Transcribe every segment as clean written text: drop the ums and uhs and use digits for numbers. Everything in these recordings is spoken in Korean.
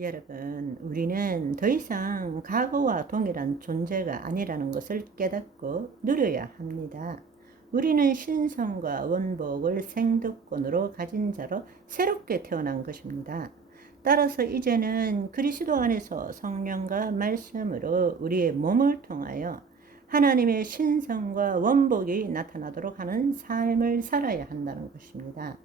여러분, 우리는 더 이상 과거와 동일한 존재가 아니라는 것을 깨닫고 누려야 합니다. 우리는 신성과 원복을 생득권으로 가진 자로 새롭게 태어난 것입니다. 따라서 이제는 그리스도 안에서 성령과 말씀으로 우리의 몸을 통하여 하나님의 신성과 원복이 나타나도록 하는 삶을 살아야 한다는 것입니다.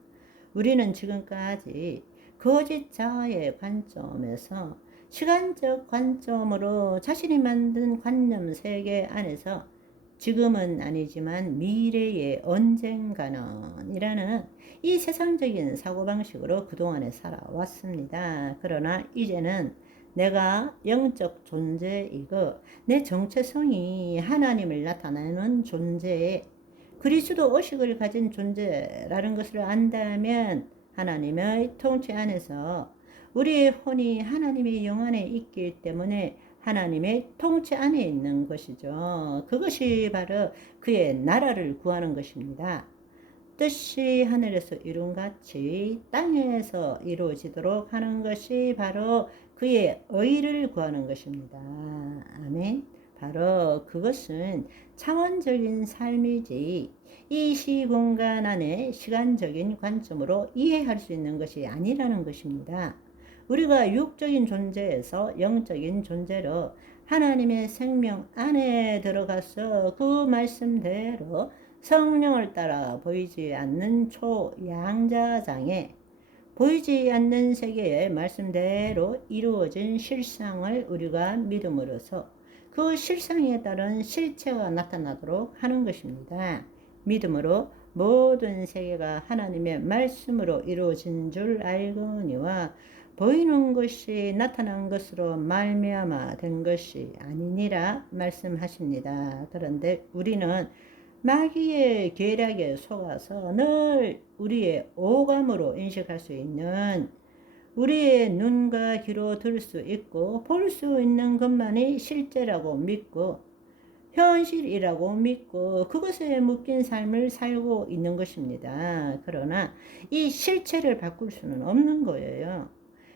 우리는 지금까지 거짓 자아의 관점에서 시간적 관점으로 자신이 만든 관념 세계 안에서 지금은 아니지만 미래의 언젠가는 이라는 이 세상적인 사고방식으로 그동안에 살아왔습니다. 그러나 이제는 내가 영적 존재이고 내 정체성이 하나님을 나타내는 존재에 그리스도 의식을 가진 존재라는 것을 안다면 하나님의 통치 안에서 우리의 혼이 하나님의 영 안에 있기 때문에 하나님의 통치 안에 있는 것이죠. 그것이 바로 그의 나라를 구하는 것입니다. 뜻이 하늘에서 이룬같이 땅에서 이루어지도록 하는 것이 바로 그의 의를 구하는 것입니다. 아멘. 바로 그것은 차원적인 삶이지 이 시공간 안에 시간적인 관점으로 이해할 수 있는 것이 아니라는 것입니다. 우리가 육적인 존재에서 영적인 존재로 하나님의 생명 안에 들어가서 그 말씀대로 성령을 따라 보이지 않는 초양자장에 보이지 않는 세계의 말씀대로 이루어진 실상을 우리가 믿음으로써 그 실상에 따른 실체가 나타나도록 하는 것입니다. 믿음으로 모든 세계가 하나님의 말씀으로 이루어진 줄 알거니와 보이는 것이 나타난 것으로 말미암아 된 것이 아니니라 말씀하십니다. 그런데 우리는 마귀의 계략에 속아서 늘 우리의 오감으로 인식할 수 있는 우리의 눈과 귀로 들을 수 있고 볼 수 있는 것만이 실제라고 믿고 현실이라고 믿고 그것에 묶인 삶을 살고 있는 것입니다. 그러나 이 실체를 바꿀 수는 없는 거예요.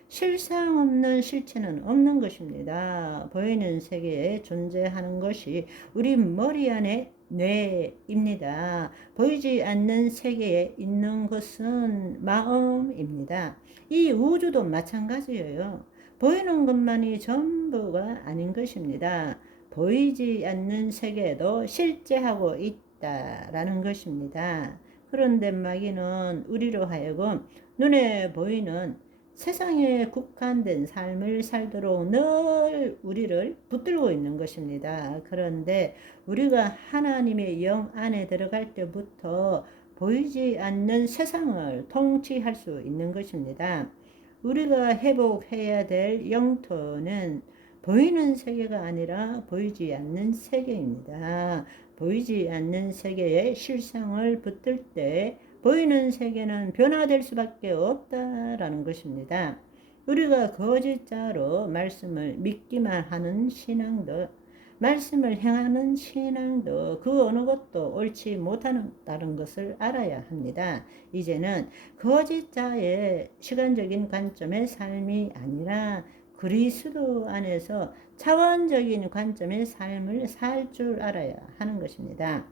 실상 없는 실체는 없는 것입니다. 보이는 세계에 존재하는 것이 우리 머리 안에 뇌입니다. 보이지 않는 세계에 있는 것은 마음입니다. 이 우주도 마찬가지예요. 보이는 것만이 전부가 아닌 것입니다. 보이지 않는 세계도 실제하고 있다라는 것입니다. 그런데 마귀는 우리로 하여금 눈에 보이는 세상에 국한된 삶을 살도록 늘 우리를 붙들고 있는 것입니다. 그런데 우리가 하나님의 영 안에 들어갈 때부터 보이지 않는 세상을 통치할 수 있는 것입니다. 우리가 회복해야 될 영토는 보이는 세계가 아니라 보이지 않는 세계입니다. 보이지 않는 세계의 실상을 붙들 때 보이는 세계는 변화될 수밖에 없다라는 것입니다. 우리가 거짓자로 말씀을 믿기만 하는 신앙도 말씀을 행하는 신앙도 그 어느 것도 옳지 못하다는 것을 알아야 합니다. 이제는 거짓자의 시간적인 관점의 삶이 아니라 그리스도 안에서 차원적인 관점의 삶을 살 줄 알아야 하는 것입니다.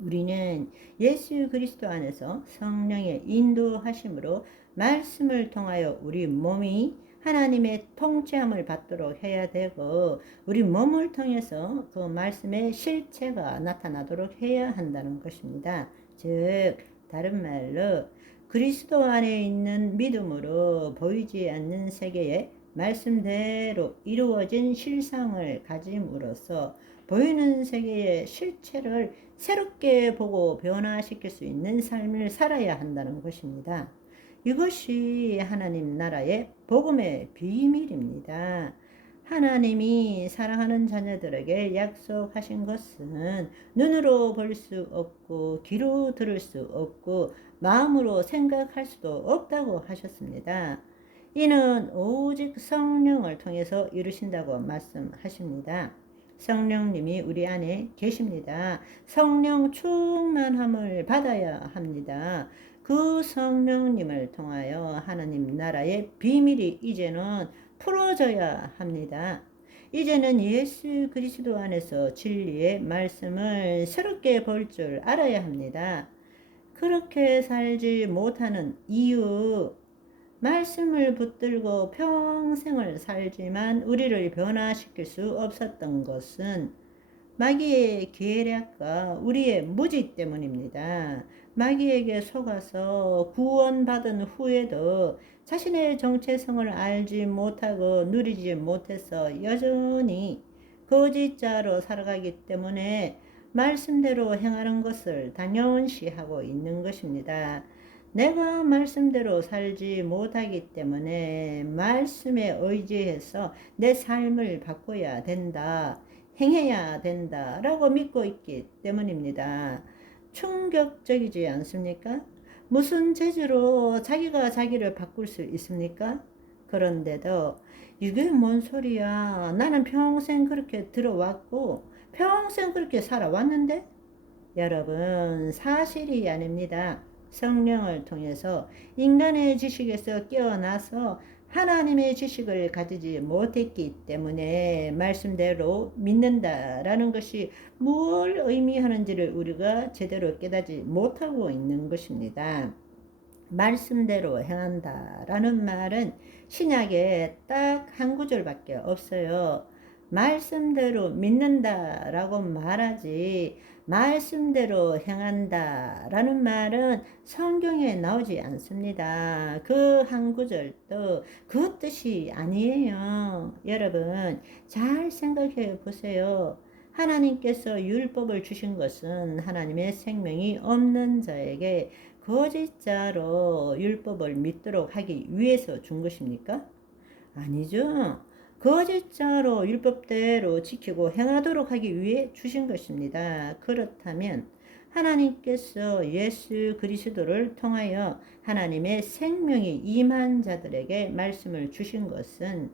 우리는 예수 그리스도 안에서 성령의 인도하심으로 말씀을 통하여 우리 몸이 하나님의 통치함을 받도록 해야 되고 우리 몸을 통해서 그 말씀의 실체가 나타나도록 해야 한다는 것입니다. 즉 다른 말로 그리스도 안에 있는 믿음으로 보이지 않는 세계에 말씀대로 이루어진 실상을 가짐으로써 보이는 세계의 실체를 새롭게 보고 변화시킬 수 있는 삶을 살아야 한다는 것입니다. 이것이 하나님 나라의 복음의 비밀입니다. 하나님이 사랑하는 자녀들에게 약속하신 것은 눈으로 볼 수 없고 귀로 들을 수 없고 마음으로 생각할 수도 없다고 하셨습니다. 이는 오직 성령을 통해서 이루신다고 말씀하십니다. 성령님이 우리 안에 계십니다. 성령 충만함을 받아야 합니다. 그 성령님을 통하여 하나님 나라의 비밀이 이제는 풀어져야 합니다. 이제는 예수 그리스도 안에서 진리의 말씀을 새롭게 볼 줄 알아야 합니다. 그렇게 살지 못하는 이유, 말씀을 붙들고 평생을 살지만 우리를 변화시킬 수 없었던 것은 마귀의 계략과 우리의 무지 때문입니다. 마귀에게 속아서 구원받은 후에도 자신의 정체성을 알지 못하고 누리지 못해서 여전히 거짓자로 살아가기 때문에 말씀대로 행하는 것을 당연시하고 있는 것입니다. 내가 말씀대로 살지 못하기 때문에 말씀에 의지해서 내 삶을 바꿔야 된다, 행해야 된다라고 믿고 있기 때문입니다. 충격적이지 않습니까? 무슨 재주로 자기가 자기를 바꿀 수 있습니까? 그런데도 이게 뭔 소리야? 나는 평생 그렇게 들어왔고 평생 그렇게 살아왔는데? 여러분, 사실이 아닙니다. 성령을 통해서 인간의 지식에서 깨어나서 하나님의 지식을 가지지 못했기 때문에 말씀대로 믿는다라는 것이 뭘 의미하는지를 우리가 제대로 깨닫지 못하고 있는 것입니다. 말씀대로 행한다라는 말은 신약에 딱 한 구절밖에 없어요. 말씀대로 믿는다라고 말하지 말씀대로 행한다라는 말은 성경에 나오지 않습니다. 그 한 구절도 그 뜻이 아니에요. 여러분 잘 생각해 보세요. 하나님께서 율법을 주신 것은 하나님의 생명이 없는 자에게 거짓자로 율법을 믿도록 하기 위해서 준 것입니까? 아니죠. 거짓자로 율법대로 지키고 행하도록 하기 위해 주신 것입니다. 그렇다면 하나님께서 예수 그리스도를 통하여 하나님의 생명이 임한 자들에게 말씀을 주신 것은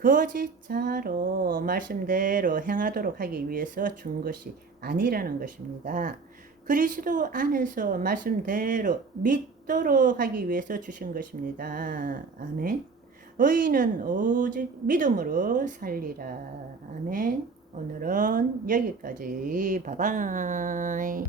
거짓자로 말씀대로 행하도록 하기 위해서 준 것이 아니라는 것입니다. 그리스도 안에서 말씀대로 믿도록 하기 위해서 주신 것입니다. 아멘. 의인은 오직 믿음으로 살리라. 아멘. 오늘은 여기까지. 바이바이.